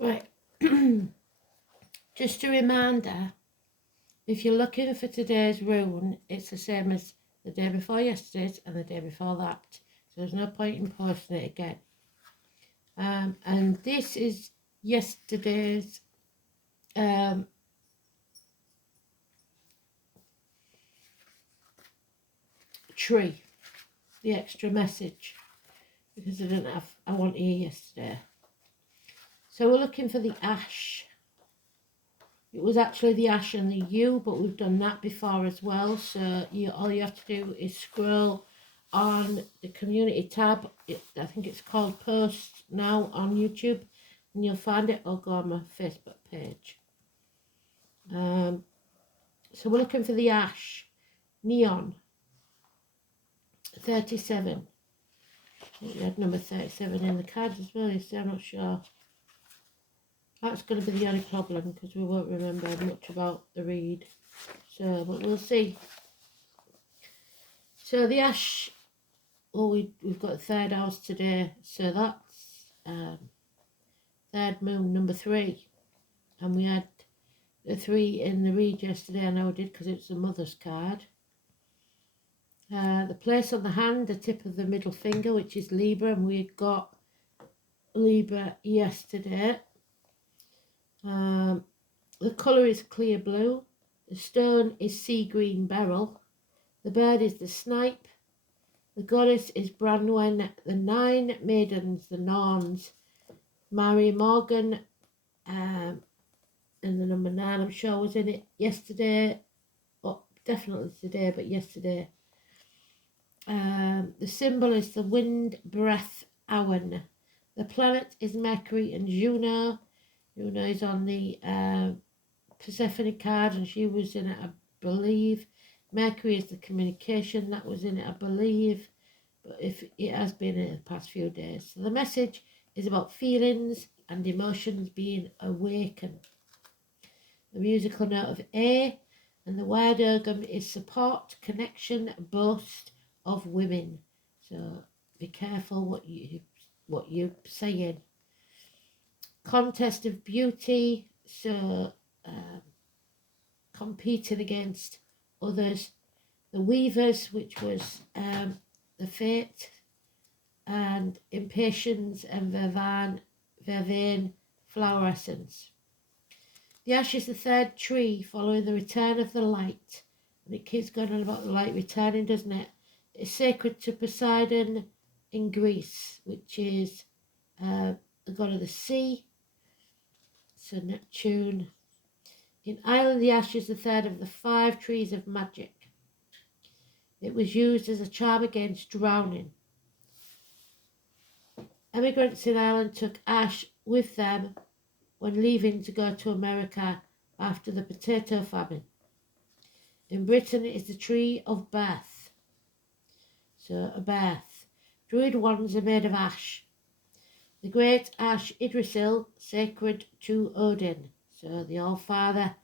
Right. Just a reminder, if you're looking for today's rune, it's the same as the day before yesterday's and the day before that. So there's no point in posting it again. And this is yesterday's tree, the extra message, because I wasn't here yesterday. So we're looking for the ash. It was actually the ash and the yew, but we've done that before as well. So all you have to do is scroll on the community tab. I think it's called Posts now on YouTube, and you'll find it, or go on my Facebook page. So we're looking for the ash, neon, 37. We had number 37 in the cards as well, you see, I'm not sure. That's going to be the only problem, because we won't remember much about the read. So, but we'll see. So the ash, we've got third house today. So that's third moon, number 3. And we had the 3 in the read yesterday. I know I did, because it's the mother's card. The place on the hand, the tip of the middle finger, which is Libra. And we got Libra yesterday. The colour is clear blue. The stone is sea green beryl. The bird is the snipe. The goddess is Branwen. The 9 maidens, the Norns, Mary Morgan, and the number 9 I'm sure was in it yesterday. Oh, definitely today, but yesterday. The symbol is the wind breath Awen. The planet is Mercury and Juno. Juno is on the Persephone card, and she was in it, I believe. Mercury is the communication, that was in it, I believe. But if it has been in the past few days. So the message is about feelings and emotions being awakened. The musical note of A, and the word Ogham is support, connection, boast of women. So be careful what you're saying. Contest of beauty, so competing against others. The weavers, which was the fate, and impatience and vervain flower essence. The ash is the third tree following the return of the light. And it keeps going on about the light returning, doesn't it? It's sacred to Poseidon in Greece, which is the god of the sea. So Neptune. In Ireland, the ash is the third of the 5 trees of magic. It was used as a charm against drowning. Immigrants in Ireland took ash with them when leaving to go to America after the potato famine. In Britain, it is the tree of birth. So a birth. Druid wands are made of ash. The great ash Yggdrasil, sacred to Odin. So the All-Father,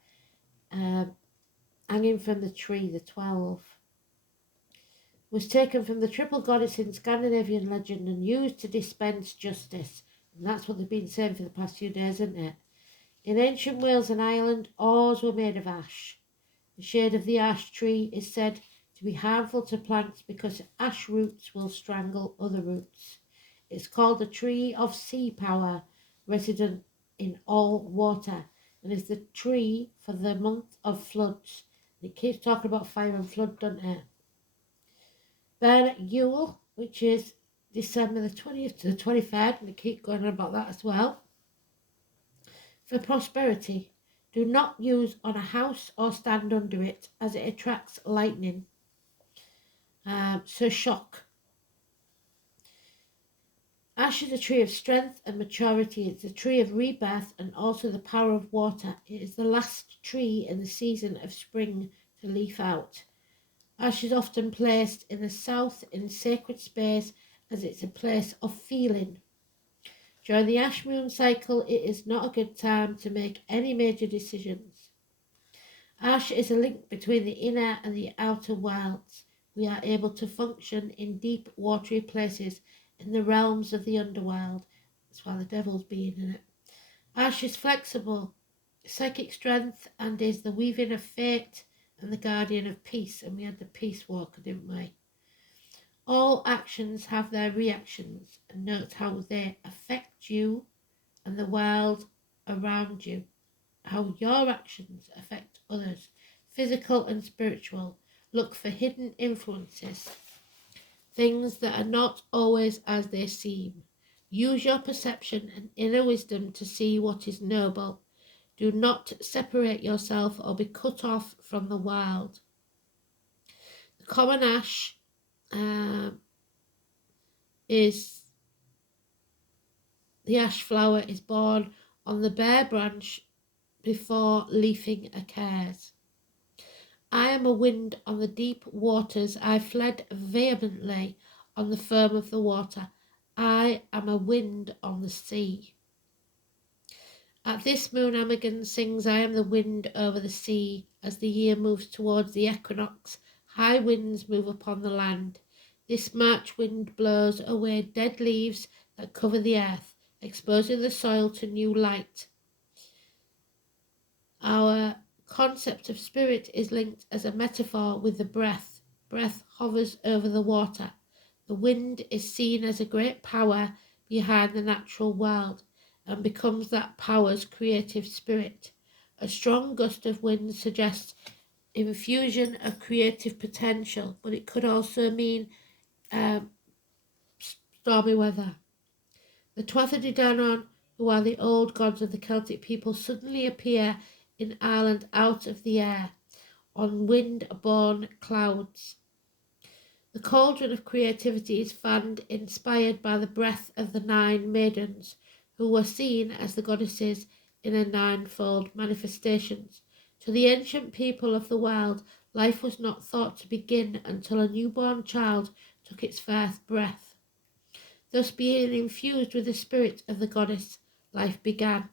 hanging from the tree, the 12. Was taken from the triple goddess in Scandinavian legend and used to dispense justice. And that's what they've been saying for the past few days, isn't it? In ancient Wales and Ireland, oars were made of ash. The shade of the ash tree is said to be harmful to plants because ash roots will strangle other roots. It's called the tree of sea power, resident in all water, and is the tree for the month of floods. And it keeps talking about fire and flood, doesn't it? Burn Yule, which is December the 20th to the 23rd, and they keep going on about that as well. For prosperity, do not use on a house or stand under it, as it attracts lightning. So shock. Ash is a tree of strength and maturity. It's a tree of rebirth and also the power of water. It is the last tree in the season of spring to leaf out. Ash is often placed in the south in sacred space as it's a place of feeling. During the ash moon cycle, it is not a good time to make any major decisions. Ash is a link between the inner and the outer worlds. We are able to function in deep, watery places in the realms of the underworld. That's why the devil's being in it. Ash is flexible, psychic strength, and is the weaving of fate and the guardian of peace. And we had the peace walker, didn't we? All actions have their reactions, and note how they affect you and the world around you, how your actions affect others, physical and spiritual. Look for hidden influences, things that are not always as they seem. Use your perception and inner wisdom to see what is noble. Do not separate yourself or be cut off from the wild. The common ash is the ash flower is born on the bare branch before leafing occurs. I am a wind on the deep waters. I fled vehemently on the foam of the water. I am a wind on the sea. At this moon Amagan sings, I am the wind over the sea. As the year moves towards the equinox, high winds move upon the land. This March wind blows away dead leaves that cover the earth, exposing the soil to new light. Our concept of spirit is linked as a metaphor with the breath. Breath hovers over the water. The wind is seen as a great power behind the natural world and becomes that power's creative spirit. A strong gust of wind suggests infusion of creative potential, but it could also mean stormy weather. The Tuatha De Danann, who are the old gods of the Celtic people, suddenly appear in Ireland out of the air on wind-borne clouds. The cauldron of creativity is fanned, inspired by the breath of the 9 maidens, who were seen as the goddesses in a 9-fold manifestations. To the ancient people of the world, life was not thought to begin until a newborn child took its first breath. Thus, being infused with the spirit of the goddess, life began.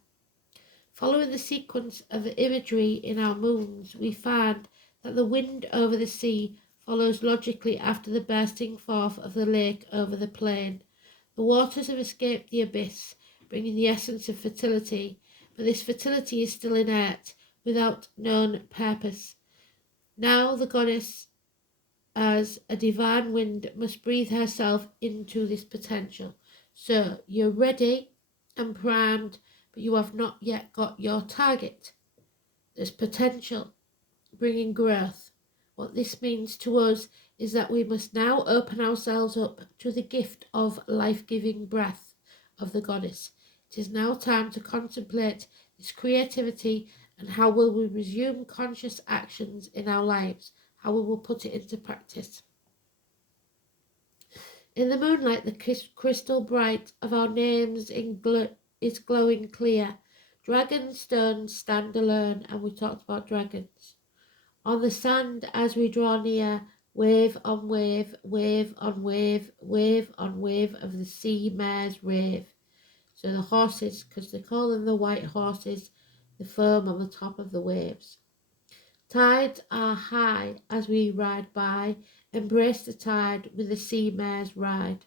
Following the sequence of the imagery in our moons, we find that the wind over the sea follows logically after the bursting forth of the lake over the plain. The waters have escaped the abyss, bringing the essence of fertility, but this fertility is still inert, without known purpose. Now the goddess, as a divine wind, must breathe herself into this potential. So you're ready and primed, but you have not yet got your target. There's potential, bringing growth. What this means to us is that we must now open ourselves up to the gift of life-giving breath of the goddess. It is now time to contemplate this creativity and how will we resume conscious actions in our lives, how we will put it into practice. In the moonlight, the crystal bright of our names is glowing clear. Dragon stones stand alone, and we talked about dragons. On the sand as we draw near, wave on wave, wave on wave, wave on wave of the sea mares rave. So the horses, because they call them the white horses, the foam on the top of the waves. Tides are high as we ride by, embrace the tide with the sea mares ride.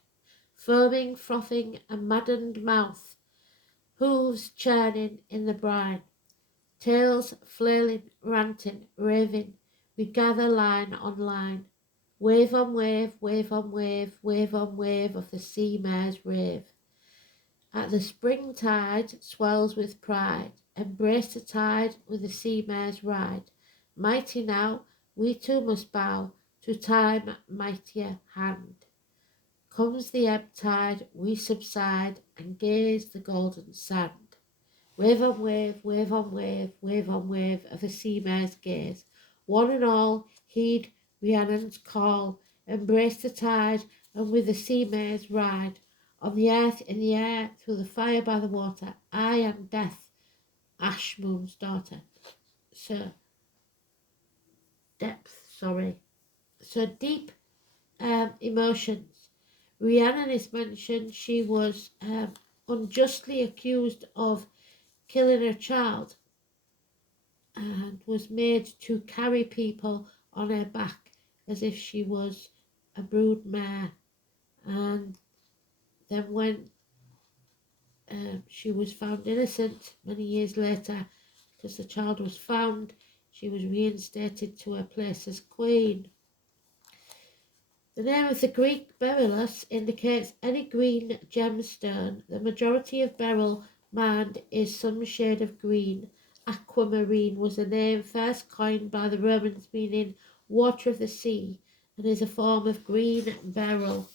Foaming, frothing, a maddened mouth, hooves churning in the brine. Tails flailing, ranting, raving, we gather line on line. Wave on wave, wave on wave, wave on wave of the sea mares rave. At the spring tide swells with pride, embrace the tide with the sea mares ride. Mighty now, we too must bow to time mightier hand. Comes the ebb tide, we subside and gaze the golden sand. Wave on wave, wave on wave, wave on wave of the sea mares gaze. One and all heed Rhiannon's call, embrace the tide, and with the sea mares ride. On the earth, in the air, through the fire by the water, I am death, Ash Moon's daughter. So deep emotions. Rhiannon is mentioned. She was unjustly accused of killing her child and was made to carry people on her back as if she was a brood mare. And then when She was found innocent many years later. Because the child was found, she was reinstated to her place as queen. The name of the Greek beryllus indicates any green gemstone. The majority of beryl mined is some shade of green. Aquamarine was a name first coined by the Romans meaning water of the sea and is a form of green beryl.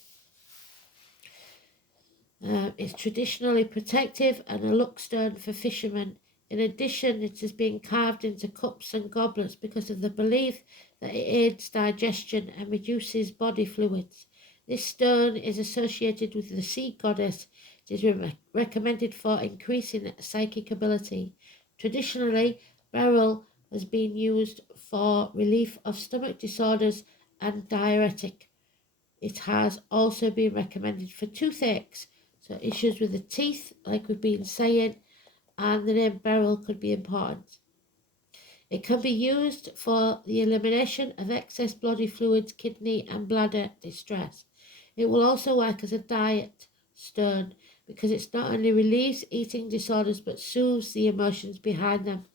It's traditionally protective and a lookstone for fishermen. In addition, it has been carved into cups and goblets because of the belief that it aids digestion and reduces body fluids. This stone is associated with the sea goddess. It is recommended for increasing psychic ability. Traditionally, beryl has been used for relief of stomach disorders and diuretic. It has also been recommended for toothaches, so issues with the teeth, like we've been saying, and the name beryl could be important. It can be used for the elimination of excess body fluids, kidney and bladder distress. It will also work as a diet stone because it not only relieves eating disorders but soothes the emotions behind them.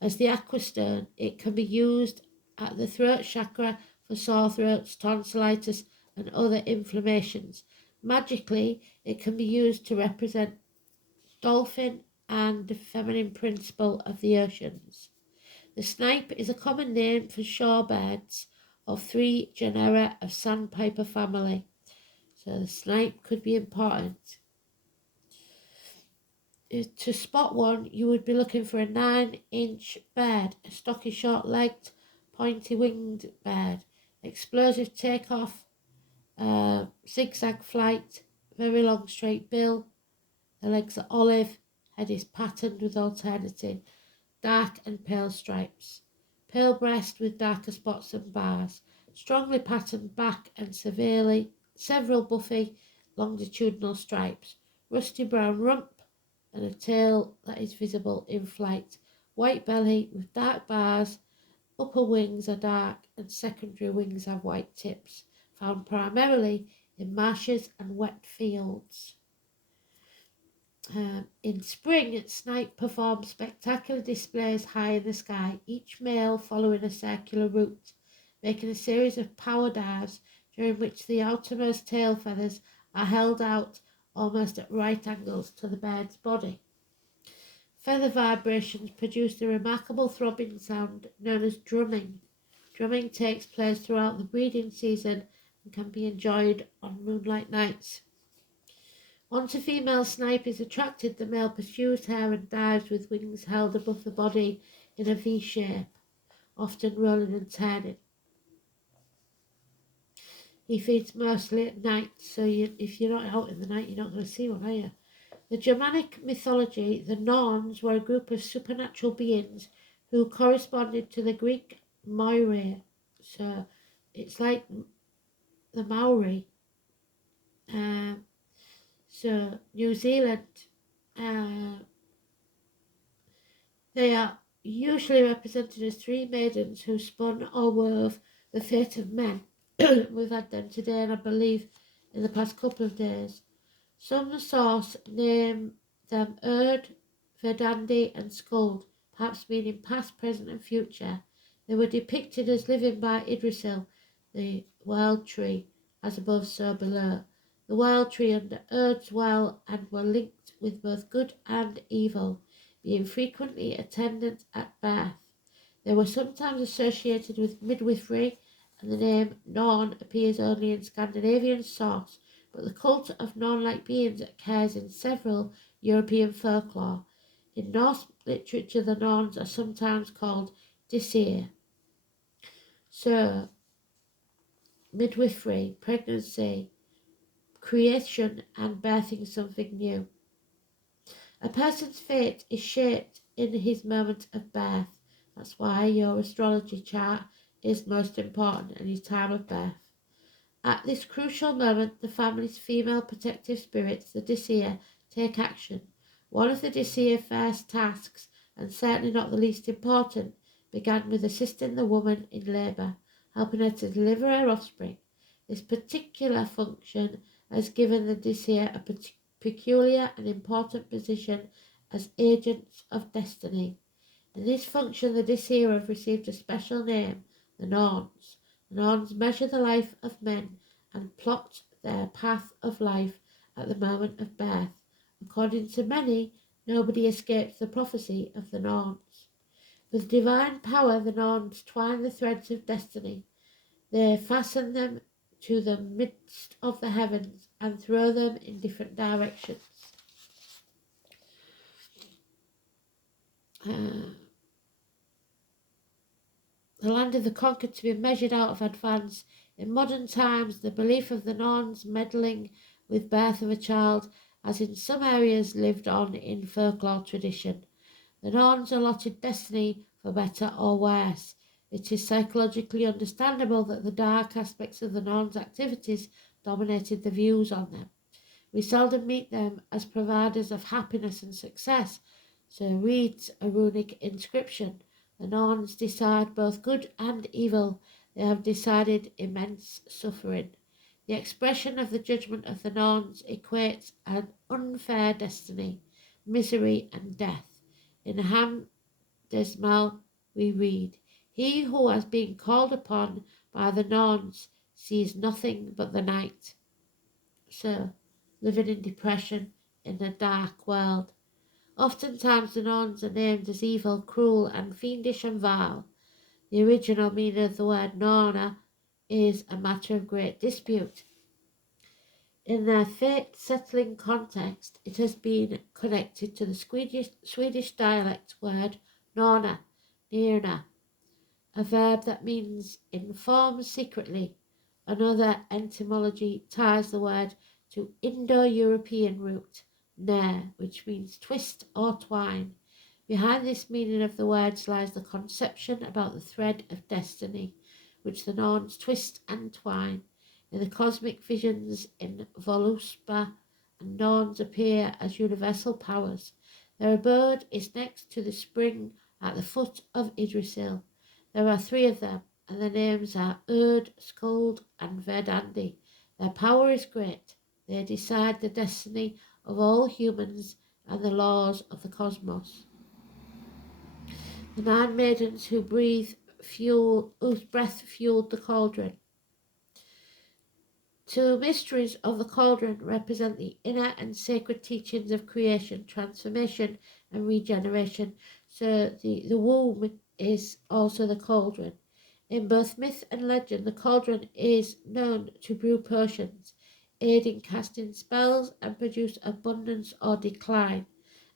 As the aqua stone, it can be used at the throat chakra for sore throats, tonsillitis and other inflammations. Magically, it can be used to represent dolphin and the feminine principle of the oceans. The snipe is a common name for shorebirds of 3 genera of sandpiper family. So the snipe could be important. To spot one, you would be looking for a 9-inch bird, a stocky, short-legged, pointy-winged bird, explosive takeoff, zigzag flight, very long straight bill, the legs are olive, head is patterned with alternating dark and pale stripes, pale breast with darker spots and bars, strongly patterned back and several buffy longitudinal stripes, rusty brown rump, and a tail that is visible in flight, white belly with dark bars, upper wings are dark and secondary wings have white tips, found primarily in marshes and wet fields. In spring, snipe perform spectacular displays high in the sky, each male following a circular route, making a series of power dives during which the outermost tail feathers are held out almost at right angles to the bird's body. Feather vibrations produce the remarkable throbbing sound known as drumming. Drumming takes place throughout the breeding season and can be enjoyed on moonlight nights. Once a female snipe is attracted, the male pursues her and dives with wings held above the body in a V shape, often rolling and turning. He feeds mostly at night, so if you're not out in the night, you're not going to see one, are you? The Germanic mythology, the Norns were a group of supernatural beings who corresponded to the Greek Moirai. So it's like the Maori. So New Zealand, they are usually represented as 3 maidens who spun or wove the fate of men. We've had them today, and I believe in the past couple of days. Some source name them Erd, Verdandi and Skuld, perhaps meaning past, present and future. They were depicted as living by Yggdrasil, the wild tree, as above so below. The wild tree under Erd's well, and were linked with both good and evil, being frequently attendant at birth. They were sometimes associated with midwifery, and the name Norn appears only in Scandinavian source, but the cult of Norn-like beings occurs in several European folklore. In Norse literature, the Norns are sometimes called Disir. So, midwifery, pregnancy, creation, and birthing something new. A person's fate is shaped in his moment of birth. That's why your astrology chart is most important in his time of birth. At this crucial moment, the family's female protective spirits, the Disir, take action. One of the Disir first tasks, and certainly not the least important, began with assisting the woman in labour, helping her to deliver her offspring. This particular function has given the Disir a peculiar and important position as agents of destiny. In this function, the Disir have received a special name, the Norns. The Norns measure the life of men and plot their path of life at the moment of birth. According to many, nobody escapes the prophecy of the Norns. With divine power, the Norns twine the threads of destiny. They fasten them to the midst of the heavens and throw them in different directions. The land of the conquered to be measured out of advance. In modern times, the belief of the Norns meddling with birth of a child has in some areas lived on in folklore tradition. The Norns allotted destiny for better or worse. It is psychologically understandable that the dark aspects of the Norns' activities dominated the views on them. We seldom meet them as providers of happiness and success, so reads a runic inscription. The Norns decide both good and evil. They have decided immense suffering. The expression of the judgment of the Norns equates an unfair destiny, misery and death. In Ham Desmal we read, "He who has been called upon by the Norns sees nothing but the night." So, living in depression in a dark world. Oftentimes the Norns are named as evil, cruel, and fiendish and vile. The original meaning of the word Norna is a matter of great dispute. In their fate-settling context, it has been connected to the Swedish dialect word Norna, Nirna, a verb that means inform secretly. Another etymology ties the word to Indo-European root, ner, which means twist or twine. Behind this meaning of the words lies the conception about the thread of destiny, which the Norns twist and twine. In the cosmic visions in Voluspa, and Norns appear as universal powers. Their abode is next to the spring at the foot of Yggdrasil. There are 3 of them, and their names are Urd, Skuld, and Verdandi. Their power is great. They decide the destiny of all humans and the laws of the cosmos. The 9 maidens whose breath fueled the cauldron. 2 mysteries of the cauldron represent the inner and sacred teachings of creation, transformation, and regeneration. So the womb is also the cauldron. In both myth and legend, the cauldron is known to brew potions, aid in casting spells, and produce abundance or decline,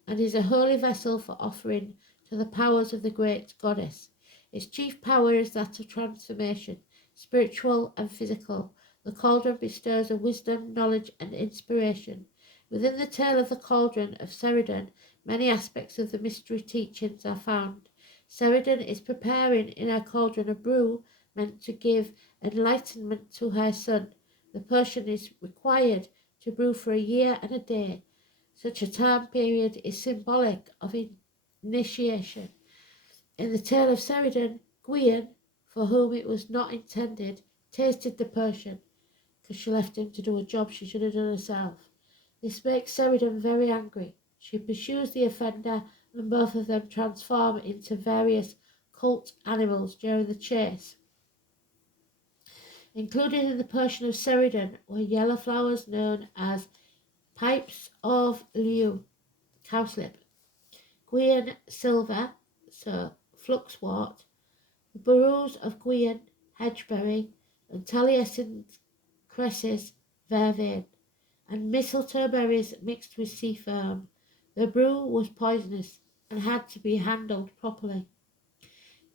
and is a holy vessel for offering to the powers of the great goddess. Its chief power is that of transformation, spiritual and physical. The cauldron bestows a wisdom, knowledge, and inspiration. Within the tale of the cauldron of Ceridon, many aspects of the mystery teachings are found. Ceridon is preparing in her cauldron a brew meant to give enlightenment to her son. The potion is required to brew for a year and a day. Such a time period is symbolic of initiation. In the tale of Ceridon, Gwion, for whom it was not intended, tasted the potion, because she left him to do a job she should have done herself. This makes Ceridon very angry. She pursues the offender, and both of them transform into various cult animals during the chase. Included in the potion of Ceridon were yellow flowers known as pipes of liu, cowslip, Gwion silver, so fluxwort, the burrows of Gwion, hedgeberry, and taliesin cresses, vervain, and mistletoe berries mixed with sea foam. The brew was poisonous and had to be handled properly.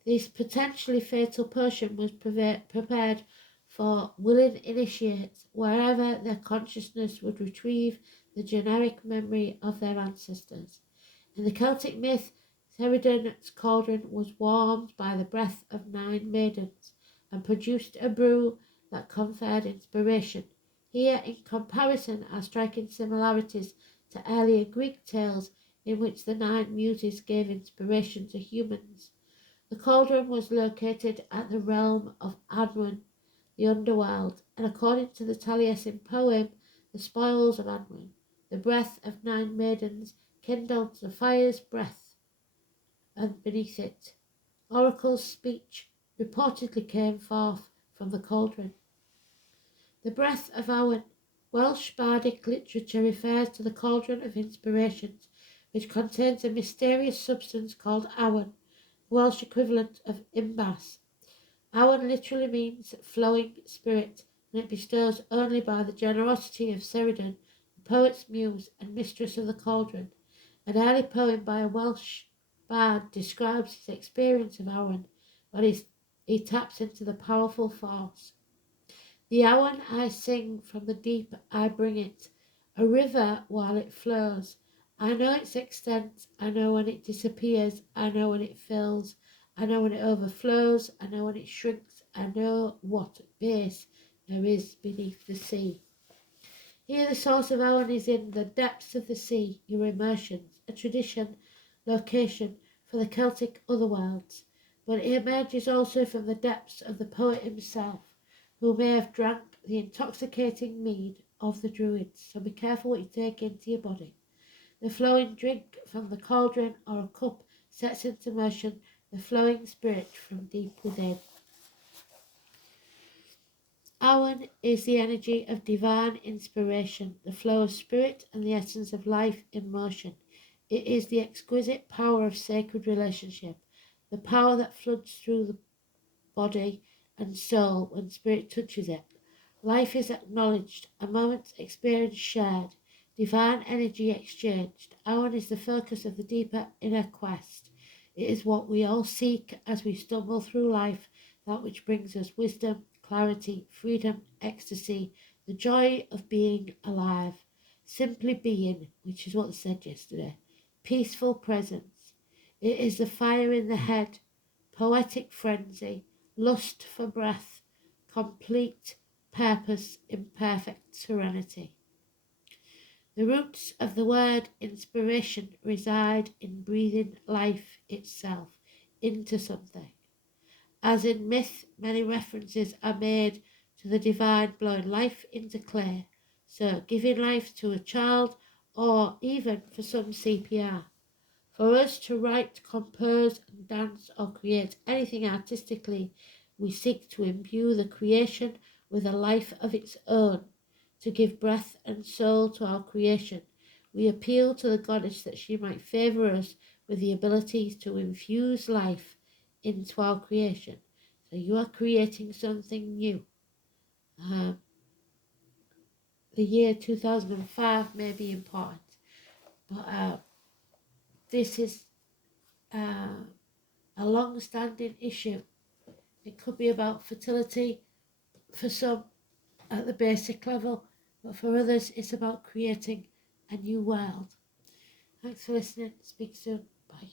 This potentially fatal potion was prepared for willing initiates wherever their consciousness would retrieve the generic memory of their ancestors. In the Celtic myth, Ceridon's cauldron was warmed by the breath of 9 maidens and produced a brew that conferred inspiration. Here, in comparison, are striking similarities to earlier Greek tales in which the 9 muses gave inspiration to humans. The cauldron was located at the realm of Anwen, the underworld, and according to the Taliesin poem, the spoils of Anwen The breath of 9 maidens kindled the fire's breath, and beneath it, oracle's speech reportedly came forth from the cauldron. The breath of Awen. Welsh bardic literature refers to the cauldron of inspirations, which contains a mysterious substance called Awen, the Welsh equivalent of imbas. Awen literally means flowing spirit, and it bestows only by the generosity of Sheridan, the poet's muse and mistress of the cauldron. An early poem by a Welsh bard describes his experience of Awen when he taps into the powerful force. The Awen I sing, from the deep I bring it, a river while it flows. I know its extent, I know when it disappears, I know when it fills, I know when it overflows, I know when it shrinks, I know what base there is beneath the sea. Here the source of Awen is in the depths of the sea, your immersions, a tradition, location for the Celtic otherworlds, but it emerges also from the depths of the poet himself, who may have drank the intoxicating mead of the Druids, so be careful what you take into your body. The flowing drink from the cauldron or a cup sets into motion the flowing spirit from deep within. Awen is the energy of divine inspiration, the flow of spirit and the essence of life in motion. It is the exquisite power of sacred relationship, the power that floods through the body and soul when spirit touches it. Life is acknowledged, a moment's experience shared, divine energy exchanged. Awen is the focus of the deeper inner quest. It is what we all seek as we stumble through life, that which brings us wisdom, clarity, freedom, ecstasy, the joy of being alive, simply being, which is what they said yesterday, peaceful presence. It is the fire in the head, poetic frenzy, lust for breath, complete purpose in perfect serenity. The roots of the word inspiration reside in breathing life itself into something. As in myth, many references are made to the divine blowing life into clay, so giving life to a child, or even for some CPR. For us to write, compose, and dance or create anything artistically, we seek to imbue the creation with a life of its own, to give breath and soul to our creation. We appeal to the goddess that she might favour us with the ability to infuse life into our creation. So you are creating something new. The year 2005 may be important, but this is a long-standing issue. It could be about fertility for some at the basic level, but for others it's about creating a new world. Thanks for listening. Speak soon. Bye.